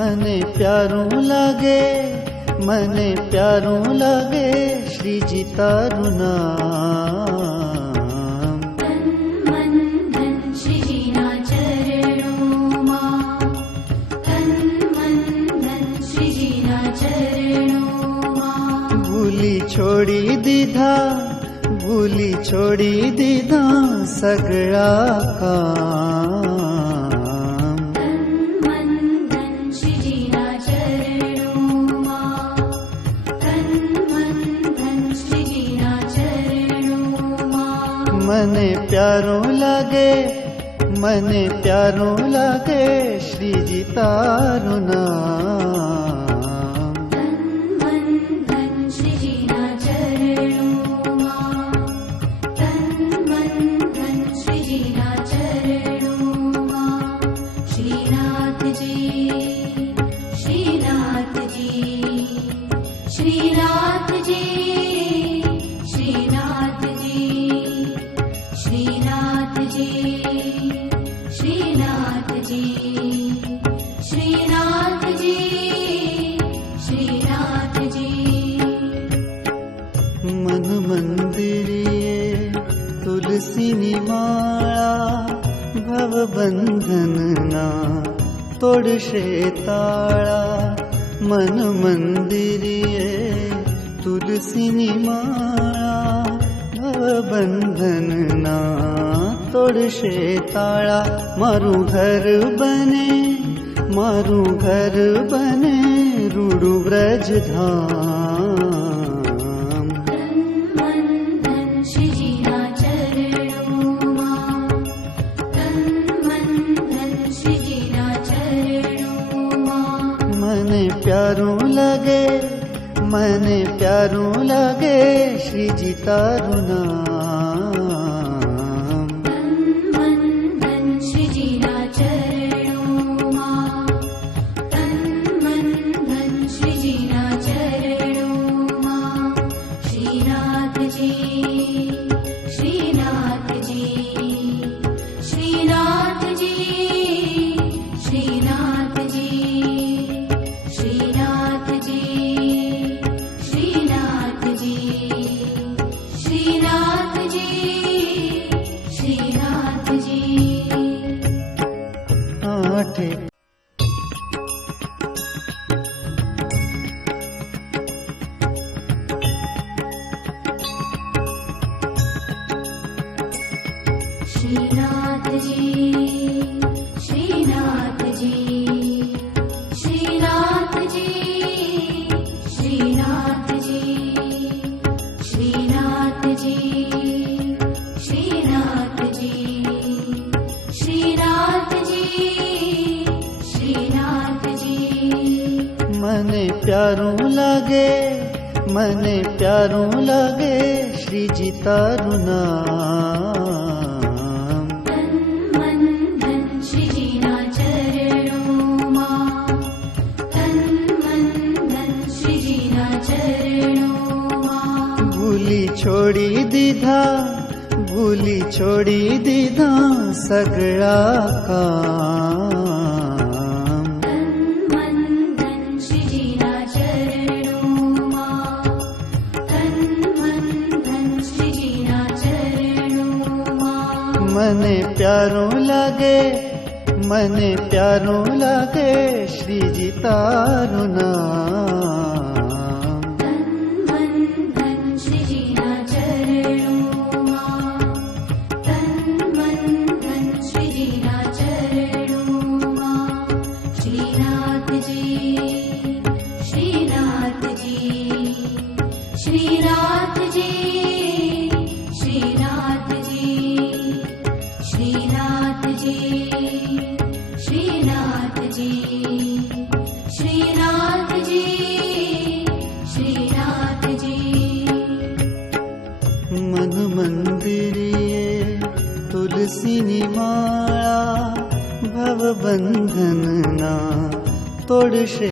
मने प्यारूं लागे, मने प्यारूं लागे श्रीजी तारू नाम। तन मन धन श्रीजीना चरणों मां, तन मन धन श्रीजीना चरणों मां। भूली छोड़ी दीधा, भूली छोड़ी दीधा सगळा काम। मने प्यारों लागे, मने प्यारों लागे श्रीजी तारू नाम। तन मन धन श्रीजीना चरणों मां, तन मन धन श्रीजीना चरणों मां। श्रीनाथ जी, श्रीनाथ जी, श्रीनाथ जी, श्रीनाथ जी, श्रीनाथ जी, श्रीनाथ जी, श्रीनाथ जी, श्रीनाथ जी। मन मंदिरिये तुलसी माळा, भव बंधन ना तोडशे ताळा। मन मंदिरिये तुलसी माळा, बंधन ना तोड़शे ताळा। मारू घर बने, मारू घर बने रूडू व्रज धाम। तन मन धन श्रीजीना चरणों मां, तन मन धन श्रीजीना चरणों मां। मने प्यारूं लागे, मने प्यारूं लागे श्रीजी तारू नाम। तन मन धन श्रीजीना चरणों मां, तन मन धन श्रीजीना चरणों मां। श्रीनाथ जी, श्रीनाथ जी, श्रीनाथ जी, श्रीनाथ जी, श्रीनाथ जी, श्रीनाथ जी, श्रीनाथ जी, श्रीनाथ जी। आठे श्रीनाथ जी, श्रीनाथ जी, श्रीनाथ जी, श्रीनाथ जी, श्रीनाथ जी, श्रीनाथ जी, श्रीनाथ जी, श्रीनाथ जी। मने प्यारूं लागे, मने प्यारूं लागे श्रीजी तारू नाम। तन मन धन श्रीजीना चरणों मां, तन मन धन श्रीजीना चरणों मां। भूली छोड़ी दीधा, भूली छोड़ी दीधा सगळा काम। तन मन धन श्रीजीना चरणों मां, तन मन धन श्रीजीना चरणों मां। मने प्यारूं लागे, मने प्यारूं लागे श्रीजी तारू नाम। तन मन धन श्रीजीना चरणों मां, तन मन धन श्रीजीना चरणों मां। श्रीनाथ जी, श्रीनाथ जी, श्रीनाथ जी, श्रीनाथ जी, श्रीनाथ जी, श्रीनाथ जी, श्रीनाथ जी, श्रीनाथ जी। मन मंदिरिये तुलसी माळा, भव बंधन ना तोड़शे